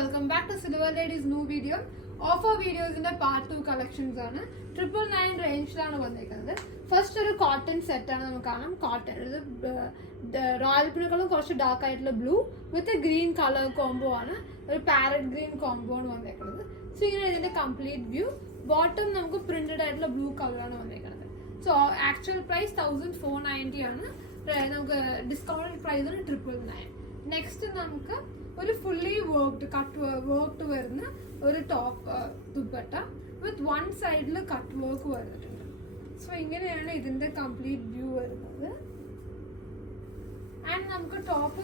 welcome back to Silver Lady's new video. Offer videos in the part 2 collections on 999 range. First, a cotton set cotton. The Royal Pinnacle cost dark blue with a green color combo on a parrot green combo on so you get a complete view. Bottom namku printed at blue color on so actual price 1490 on discounted price on 999. Next namku a fully worked worked a top dupatta with one side cut work so this is the complete view and we top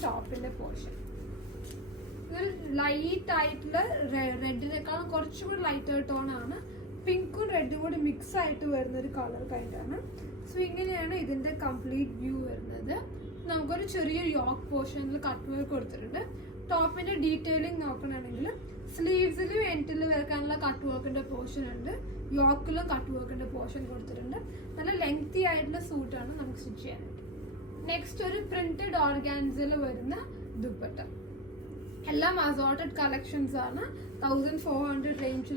top in the portion light red lighter tone pink and red mix color so this is the complete view we yoke portion cut work top in detailing sleeves cut work in the portion yoke cut work in the portion lengthy suit stitch. Next printed organza dupatta. All assorted collections are 1400 range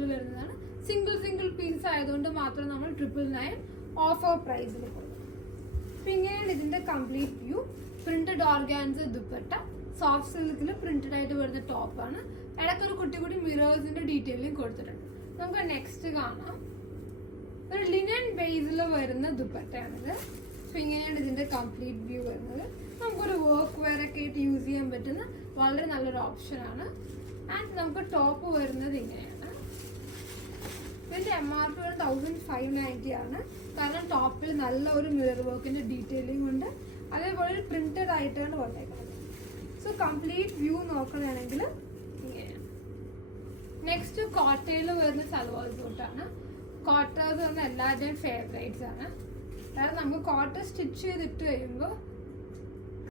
single piece ayadondu mathram nammal 999 offer price il this is the complete view. Printed organza dupatta soft silk printed ayittu varuna top aanu edakku kutti mirrors inde detailing kodutittundu namukku next gaana oru linen base il varuna dupatta aanu so ingane idinte complete view varunathu namukku oru work wear okke use cheyan pattuna valare nalloru option aanu and namukku top varunathu ingane ഇതിന്റെ MRP 1590 ആണ് കാരണം ടോപ്പിൽ നല്ല ഒരു mirror വർക്കിന്റെ detailing ഉണ്ട് അതേപോലെ printed ആയിട്ടാണ് വന്നേക്കുന്നത് സോ കംപ്ലീറ്റ് വ്യൂ നോക്കുകയാണെങ്കിൽ ഇങ്ങനെയാണ് നെക്സ്റ്റ് കോട്ടയിൽ വരുന്ന സൽവാർ സൂട്ടാണ് കോട്ടേഴ്സ് വന്ന എല്ലാവരുടെയും ഫേവറേറ്റ്സ് ആണ് അതായത് നമുക്ക് കോട്ട സ്റ്റിച്ച് ചെയ്തിട്ട് കഴിയുമ്പോൾ